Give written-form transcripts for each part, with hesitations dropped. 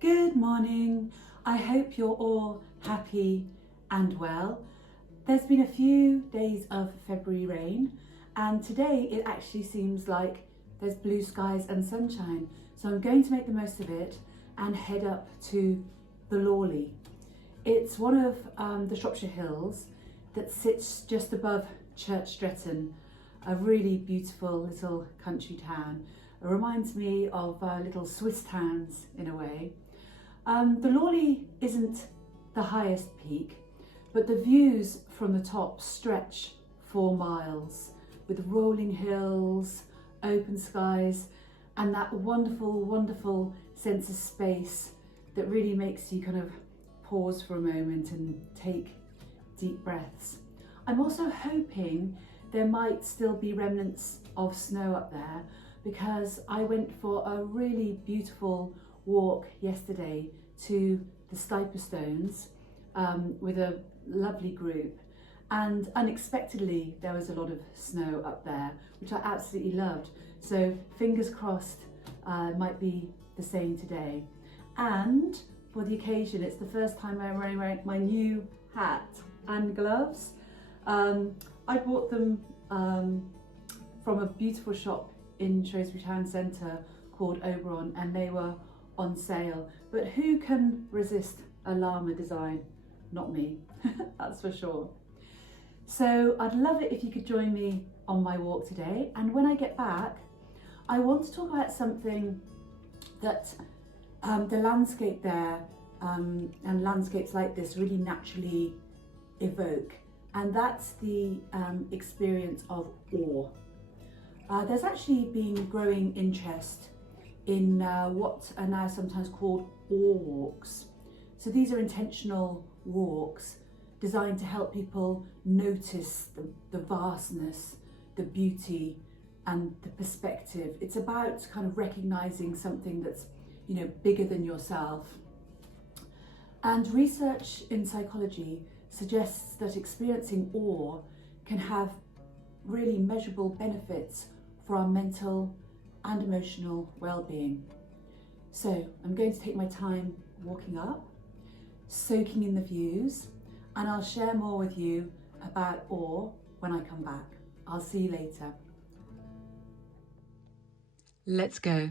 Good morning. I hope you're all happy and well. There's been a few days of February rain, and today it actually seems like there's blue skies and sunshine. So I'm going to make the most of it and head up to the Lawley. It's one of the Shropshire Hills that sits just above Church Stretton, a really beautiful little country town. It reminds me of little Swiss towns in a way. The Lawley isn't the highest peak, but the views from the top stretch 4 miles with rolling hills, open skies, and that wonderful, wonderful sense of space that really makes you kind of pause for a moment and take deep breaths. I'm also hoping there might still be remnants of snow up there, because I went for a really beautiful walk yesterday to the Stiper Stones with a lovely group, and unexpectedly there was a lot of snow up there, which I absolutely loved. So fingers crossed might be the same today. And for the occasion, it's the first time I'm wearing my new hat and gloves. I bought them from a beautiful shop in Shrewsbury Town Centre called Oberon, and they were on sale. But who can resist a llama design? Not me, that's for sure. So I'd love it if you could join me on my walk today. And when I get back, I want to talk about something that the landscape there and landscapes like this really naturally evoke, and that's the experience of awe. There's actually been growing interest in what are now sometimes called awe walks. So these are intentional walks designed to help people notice the vastness, the beauty, and the perspective. It's about kind of recognizing something that's, bigger than yourself. And research in psychology suggests that experiencing awe can have really measurable benefits for our mental and emotional well-being. So I'm going to take my time walking up, soaking in the views, and I'll share more with you about awe when I come back. I'll see you later. Let's go.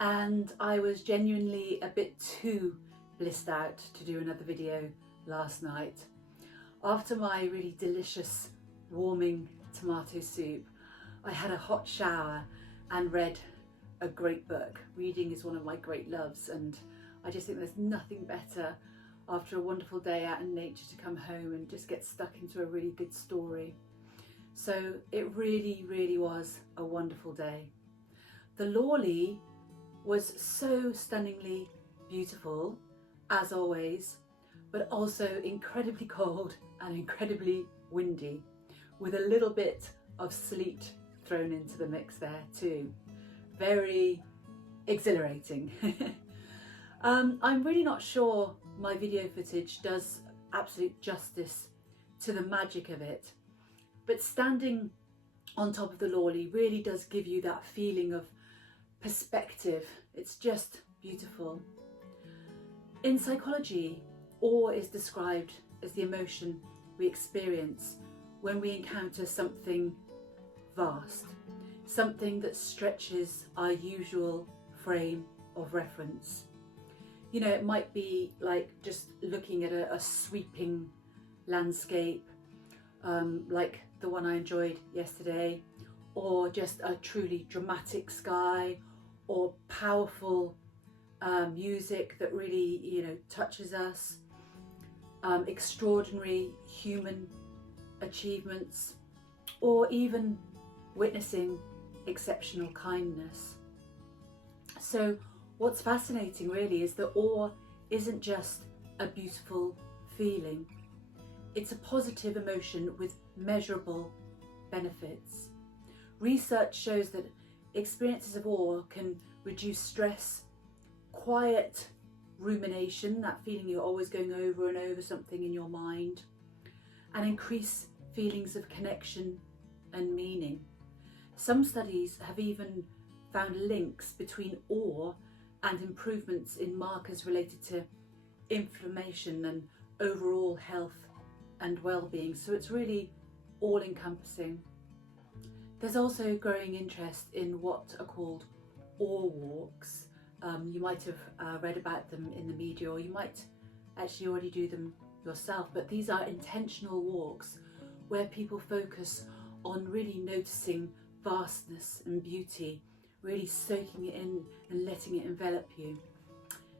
and I was genuinely a bit too blissed out to do another video last night. After my really delicious warming tomato soup, I had a hot shower and read a great book. Reading is one of my great loves, and I just think there's nothing better after a wonderful day out in nature to come home and just get stuck into a really good story. So it really was a wonderful day. The Lawley was so stunningly beautiful, as always, but also incredibly cold and incredibly windy, with a little bit of sleet thrown into the mix there too. Very exhilarating. I'm really not sure my video footage does absolute justice to the magic of it, but standing on top of the Lawley really does give you that feeling of perspective. It's just beautiful. In psychology, awe is described as the emotion we experience when we encounter something vast, something that stretches our usual frame of reference. You know, it might be like just looking at a sweeping landscape, like the one I enjoyed yesterday, or just a truly dramatic sky, or powerful music that really, you know, touches us, extraordinary human achievements, or even witnessing exceptional kindness. So what's fascinating really is that awe isn't just a beautiful feeling, it's a positive emotion with measurable benefits. Research shows that experiences of awe can reduce stress, quiet rumination, that feeling you're always going over and over something in your mind, and increase feelings of connection and meaning. Some studies have even found links between awe and improvements in markers related to inflammation and overall health and well-being. So it's really all-encompassing. There's also growing interest in what are called awe walks. You might have read about them in the media, or you might actually already do them yourself, but these are intentional walks where people focus on really noticing vastness and beauty, really soaking it in and letting it envelop you.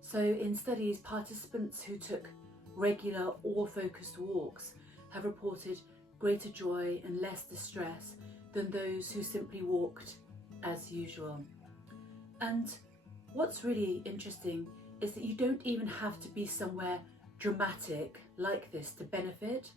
So in studies, participants who took regular awe-focused walks have reported greater joy and less distress than those who simply walked as usual. And what's really interesting is that you don't even have to be somewhere dramatic like this to benefit.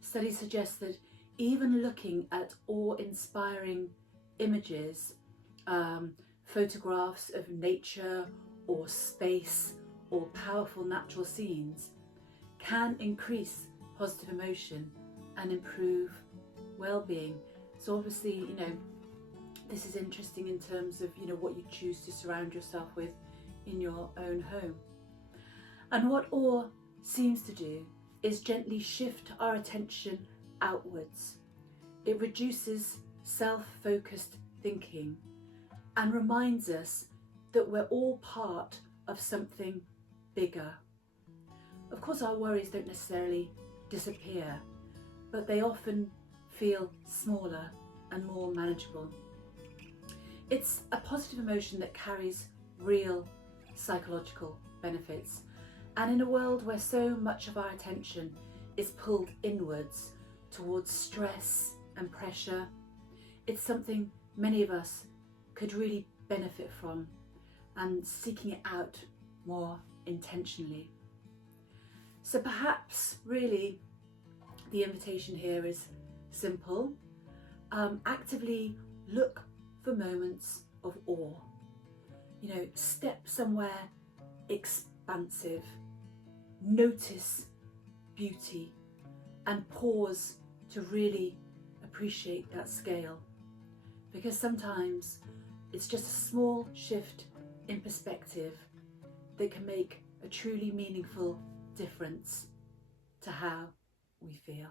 Studies suggest that even looking at awe-inspiring images, photographs of nature or space or powerful natural scenes, can increase positive emotion and improve well-being. So obviously, you know, this is interesting in terms of, you know, what you choose to surround yourself with in your own home. And what awe seems to do is gently shift our attention outwards. It reduces self-focused thinking and reminds us that we're all part of something bigger. Of course, our worries don't necessarily disappear, but they often feel smaller and more manageable. It's a positive emotion that carries real psychological benefits. And in a world where so much of our attention is pulled inwards towards stress and pressure, it's something many of us could really benefit from, and seeking it out more intentionally. So perhaps really the invitation here is simple. Actively look for moments of awe. You know, step somewhere expansive, notice beauty, and pause to really appreciate that scale. Because sometimes it's just a small shift in perspective that can make a truly meaningful difference to how we feel.